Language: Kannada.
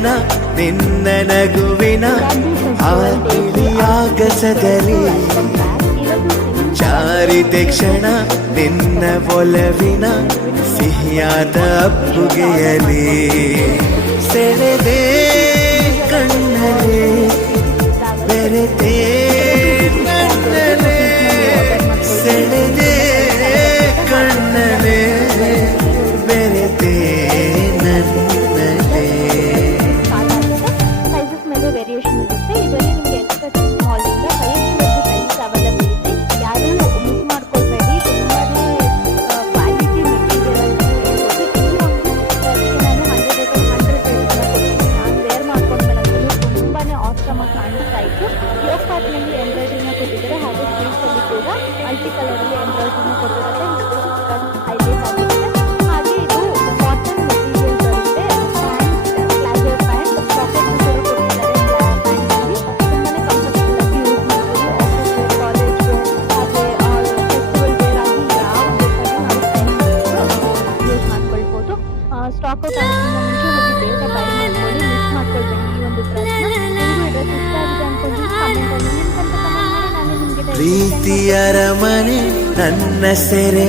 ಕ್ಷಣ ನಿನ್ನ ನಗುವಿನ ಆ ತಿಳಿಯಾಗಸದಲ್ಲಿ ಜಾರಿದೆ ಕ್ಷಣ ನಿನ್ನ ಒಲವಿನ ಸಿಹಿಯಾದ ಅಪ್ಪುಗೆಯಲಿ ಸೆಳೆದೆ ಕಣ್ಣಲೆ ಬೆರೆತೆ ನನ್ನಲೆ ಸೆಳೆದೆ ಕಣ್ಣಲೆ ಬೆರೆತೆ ನನ್ನಲೆ. ಸೈಜಸ್ ಮೇಲೆ ವೇರಿಯೇಷನ್ ಇರುತ್ತೆ. ಇದರಲ್ಲಿ ನಿಮಗೆ ಎಕ್ಸ್ಟ್ರಾ ಸ್ಮಾಲ್ ಇಂದ ಹೈಯೆಸ್ಟ್ ಸೈಜಸ್ ಅವೈಲೇಬಲ್ ಇದೆ. ಯಾರು ಮಿಸ್ ಮಾಡ್ಕೊಳ್ಬೇಡಿ. ತುಂಬಾನೇ ಕ್ವಾಲಿಟಿ ಮೆಟೀರಿಯಲ್ ಅಂತ ಹೇಳ್ಬೋದು. ಈ ಒಂದು ಡ್ರೆಸ್ಗೆ ನಾನು 100 ನಾನು ವೇರ್ ಮಾಡ್ಕೊಂಡ್ಮೇಲೆ ತುಂಬಾನೇ ಆಸಮ್ ಆಗಿ ಕಾಣಿಸ್ತಾ ಇತ್ತು. ಯೋಗ್ ಪಾರ್ಟ್ನಲ್ಲಿ ಎಂಬ್ರಾಯ್ಡ್ರಿನ ಕೊಟ್ಟಿದ್ದಾರೆ, ಹಾಗೆ ಸ್ಲೀವ್ಸಲ್ಲಿ ಕೂಡ ಮಲ್ಟಿ ಕಲರಲ್ಲಿ ಎಂಬ್ರಾಯ್ಡ್ರಿನ ಕೊಟ್ಟಿರುತ್ತೆ. ಹೈಲೈಟ್ ಆಗುತ್ತೆ. ಹಾಗೆ ಇದು ಕಾಟನ್ ಮೆಟೀರಿಯಲ್ ಬರುತ್ತೆ. ಪ್ಲಾಜೋ ಪ್ಯಾಂಟ್ ಪಾಕೆಟ್ ಕೂಡ ಕೊಟ್ಟಿದ್ದಾರೆ. ಪ್ಯಾಂಟಲ್ಲಿ ತುಂಬಾನೇ ಕಂಫರ್ಟಬಲ್ ಆಗಿ ಯೂಸ್ ಮಾಡ್ಬೋದು. ಆಫೀಸ್ ವೇರ್, ಕಾಲೇಜ್ ವೇರ್, ಹಾಗೆ ಫೆಸ್ಟಿವಲ್ ವೇರ್ ಆಗಿ ಯಾವ ಬೇಕಾದ್ರೂ ನಾವು ಯೂಸ್ ಮಾಡ್ಕೊಳ್ಬೋದು. ಸ್ಟಾಕ್ ಔಟ್ ಆಗೋದ್ರಿಂದ ಮುಂಚೆ ಹೋಗಿ ಬೇಗ ಬೈ ಮಾಡ್ಕೊಳ್ಳಿ. ಮಿಸ್ ಮಾಡ್ಕೊಳ್ಬೇಡಿ ಈ ಒಂದು ಡ್ರೆಸ್ನ. ನಿಮಗೂ ಈ ಡ್ರೆಸ್ ಇಷ್ಟ ಆಗಿದೆ ಅನ್ಕೊಂಡು ಕಮೆಂಟಲ್ಲಿ ನಿಮ್ಗಂತ ಕಮೆಂಟ್ ಮಾಡಿ ನಾನು ನಿಮಗೆ ಪ್ರೀತಿಯರ ಮನೆ ನನ್ನ ಸೆರೆ